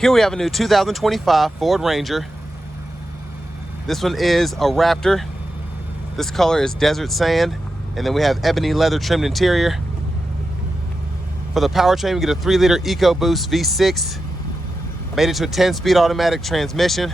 Here we have a new 2025 Ford Ranger. This one is a Raptor. This color is desert sand. And then we have ebony leather trimmed interior. For the powertrain, we get a 3-liter EcoBoost V6. Made it to a 10-speed automatic transmission.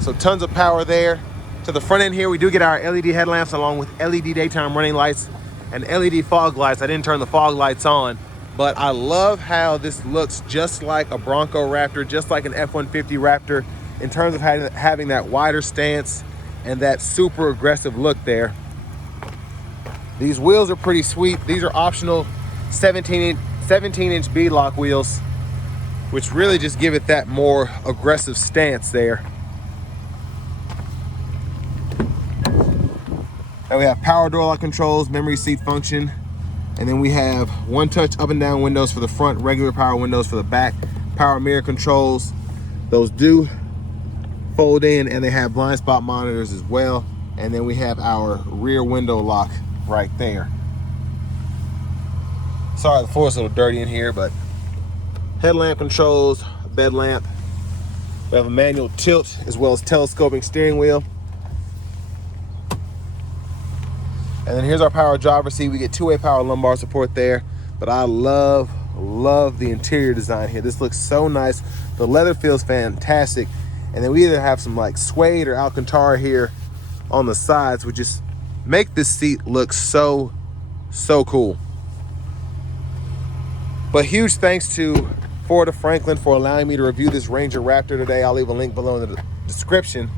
So tons of power there. To the front end here, we do get our LED headlamps along with LED daytime running lights and LED fog lights. I didn't turn the fog lights on, but I love how this looks just like a Bronco Raptor, just like an F-150 Raptor in terms of having that wider stance and that super aggressive look there. These wheels are pretty sweet. These are optional 17-inch beadlock wheels, which really just give it that more aggressive stance there. Now we have power door lock controls, memory seat function, and then we have one-touch up and down windows for the front, regular power windows for the back, power mirror controls. Those do fold in, and they have blind spot monitors as well. And then we have our rear window lock right there. Sorry, the floor's a little dirty in here, but headlamp controls, bed lamp. We have a manual tilt as well as telescoping steering wheel. And then here's our power driver seat. We get two-way power lumbar support there, but I love the interior design here. This looks so nice. The leather feels fantastic. And then we either have some like suede or Alcantara here on the sides, which just make this seat look so cool. But huge thanks to Ford of Franklin for allowing me to review this Ranger Raptor today. I'll leave a link below in the description.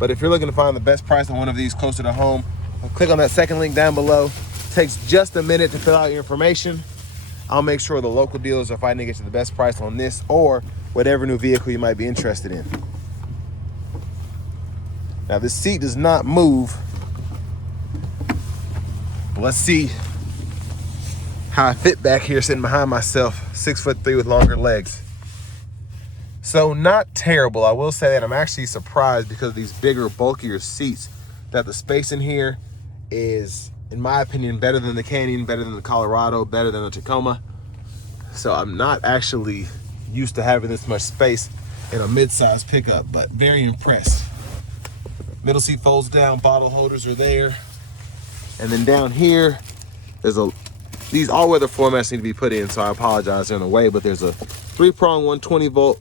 But if you're looking to find the best price on one of these closer to home, click on that second link down below. It takes just a minute to fill out your information. I'll make sure the local dealers are fighting to get you the best price on this or whatever new vehicle you might be interested in. Now this seat does not move. But let's see how I fit back here sitting behind myself, 6'3" with longer legs. So not terrible. I will say that I'm actually surprised because of these bigger, bulkier seats that the space in here is, in my opinion, better than the Canyon, better than the Colorado, better than the Tacoma. So I'm not actually used to having this much space in a mid-size pickup, but very impressed. Middle seat folds down, bottle holders are there. And then down here, these all-weather floor mats need to be put in, so I apologize, they're in the way, but there's a 3-prong 120-volt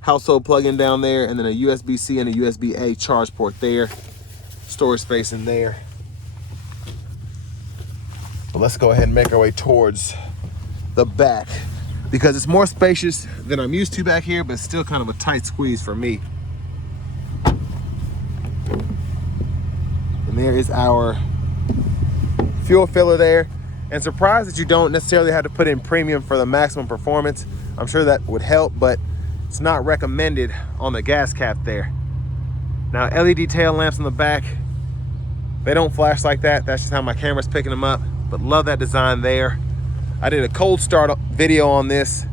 household plug-in down there, and then a USB-C and a USB-A charge port there. Storage space in there. But let's go ahead and make our way towards the back because it's more spacious than I'm used to back here, but it's still kind of a tight squeeze for me. And there is our fuel filler there. And surprised that you don't necessarily have to put in premium for the maximum performance. I'm sure that would help, but it's not recommended on the gas cap there. Now, LED tail lamps in the back, they don't flash like that. That's just how my camera's picking them up, but love that design there. I did a cold start video on this,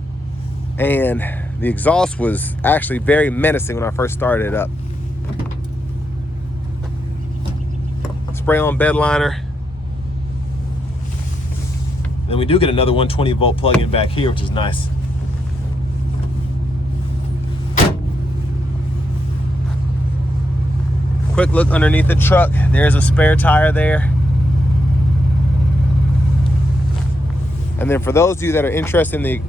and the exhaust was actually very menacing when I first started it up. Spray on bed liner. Then we do get another 120-volt plug-in back here, which is nice. Quick look underneath the truck. There's a spare tire there. And then for those of you that are interested in the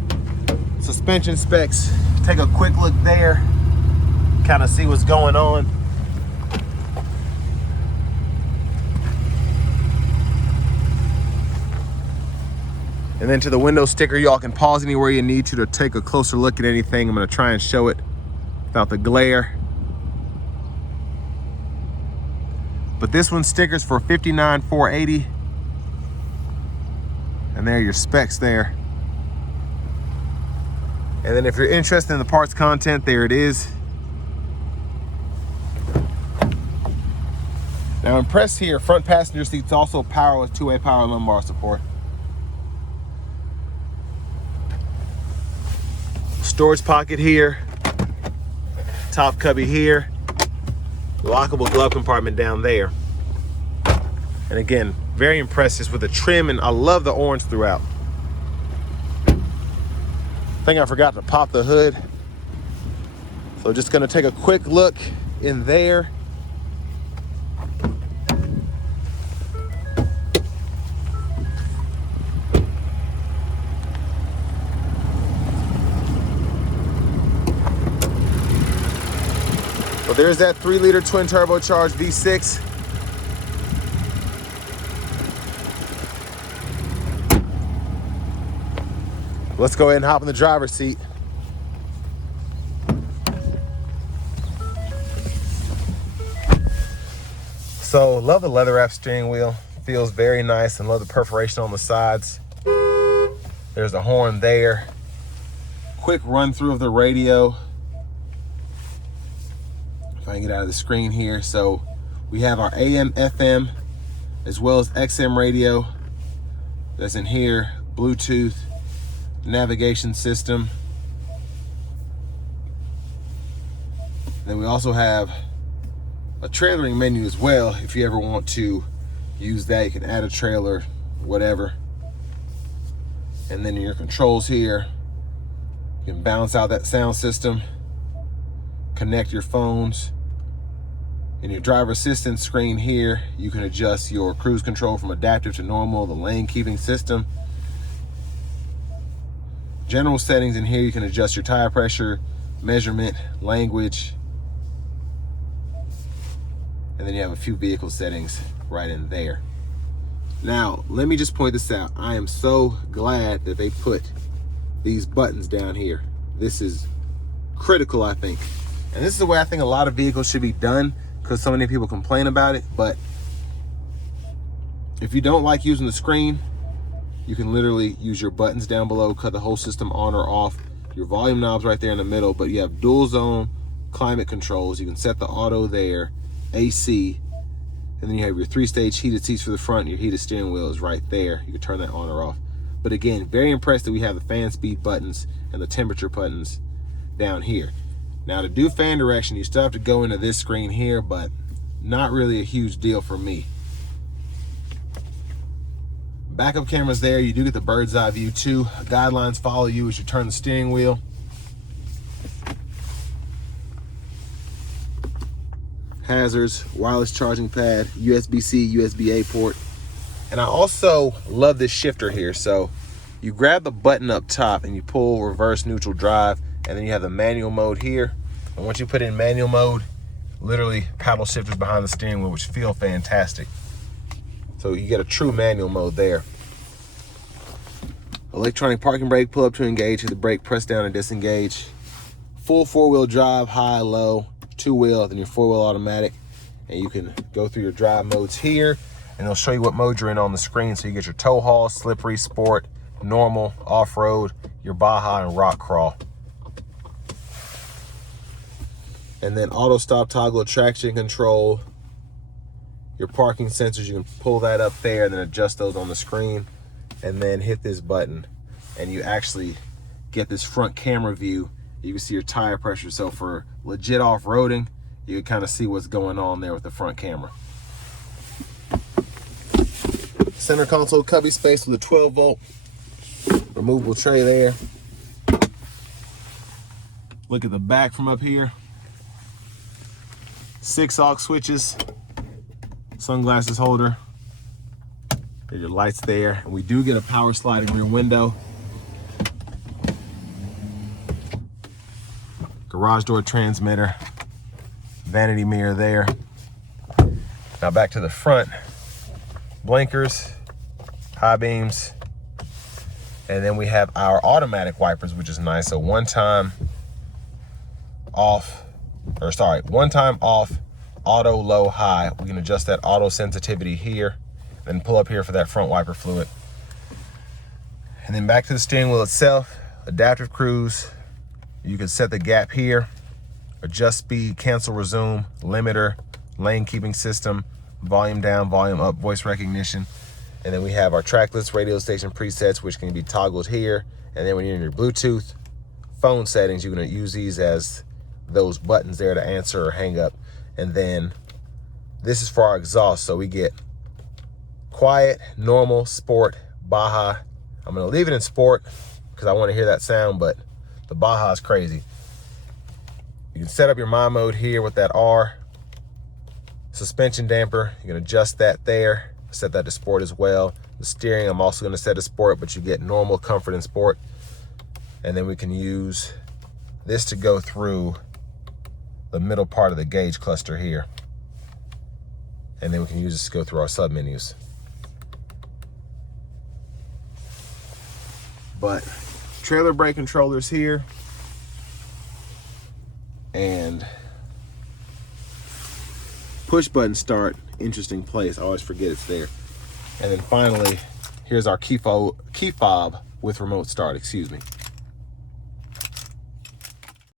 suspension specs, take a quick look there, kind of see what's going on. And then to the window sticker, y'all can pause anywhere you need to take a closer look at anything. I'm gonna try and show it without the glare. But this one stickers for $59,480. And there are your specs there. And then if you're interested in the parts content, there it is. Now impressed here, front passenger seats also power with two-way power lumbar support. Storage pocket here, top cubby here, lockable glove compartment down there. And again, very impressed just with the trim, and I love the orange throughout. think I forgot to pop the hood. So just gonna take a quick look in there. So there's that 3-liter twin turbocharged V6. Let's go ahead and hop in the driver's seat. So love the leather wrap steering wheel. Feels very nice, and love the perforation on the sides. There's a horn there. Quick run through of the radio. If I can get out of the screen here. So we have our AM, FM, as well as XM radio. That's in here. Bluetooth, navigation system. Then we also have a trailering menu as well. If you ever want to use that, you can add a trailer, whatever. And then in your controls here, you can balance out that sound system, connect your phones. In your driver assistance screen here, you can adjust your cruise control from adaptive to normal, the lane keeping system. General settings in here, you can adjust your tire pressure, measurement, language. And then you have a few vehicle settings right in there. Now, let me just point this out. I am so glad that they put these buttons down here. This is critical, I think. And this is the way I think a lot of vehicles should be done, because so many people complain about it. But if you don't like using the screen, you can literally use your buttons down below, cut the whole system on or off. Your volume knob's right there in the middle, but you have dual zone climate controls. You can set the auto there, AC, and then you have your 3-stage heated seats for the front. Your heated steering wheel is right there. You can turn that on or off. But again, very impressed that we have the fan speed buttons and the temperature buttons down here. Now, to do fan direction, you still have to go into this screen here, but not really a huge deal for me. Backup cameras there. You do get the bird's eye view too. Guidelines follow you as you turn the steering wheel. Hazards, wireless charging pad, USB-C, USB-A port. And I also love this shifter here. So you grab the button up top and you pull reverse neutral drive, and then you have the manual mode here. And once you put in manual mode, literally paddle shifters behind the steering wheel, which feel fantastic. So you get a true manual mode there. Electronic parking brake, pull up to engage, hit the brake, press down and disengage. Full 4-wheel drive, high, low, 2-wheel, then your 4-wheel automatic. And you can go through your drive modes here, and they'll show you what mode you're in on the screen. So you get your tow haul, slippery, sport, normal, off-road, your Baja, and rock crawl. And then auto stop toggle, traction control, your parking sensors, you can pull that up there and then adjust those on the screen, and then hit this button and you actually get this front camera view. You can see your tire pressure. So for legit off-roading, you can kind of see what's going on there with the front camera. Center console cubby space with a 12-volt removable tray there. Look at the back from up here. 6 aux switches, sunglasses holder, there's your lights there, and we do get a power sliding rear window, garage door transmitter, vanity mirror there. Now back to the front, blinkers, high beams, and then we have our automatic wipers, which is nice. So one time off, auto, low, high. We can adjust that auto sensitivity here, then pull up here for that front wiper fluid. And then back to the steering wheel itself, adaptive cruise. You can set the gap here, adjust speed, cancel, resume, limiter, lane keeping system, volume down, volume up, voice recognition. And then we have our track list, radio station presets, which can be toggled here. And then when you're in your Bluetooth phone settings, you're gonna use these as those buttons there to answer or hang up. And then this is for our exhaust. So we get quiet, normal, sport, Baja. I'm gonna leave it in sport because I wanna hear that sound, but The Baja is crazy. You can set up your mod mode here with that R. Suspension damper, you can adjust that there. Set that to sport as well. The steering, I'm also gonna set to sport, but you get normal, comfort, and sport. And then we can use this to go through the middle part of the gauge cluster here. And then we can use this to go through our sub menus. But trailer brake controllers here. And push button start, interesting place. I always forget it's there. And then finally, here's our key fob with remote start, excuse me.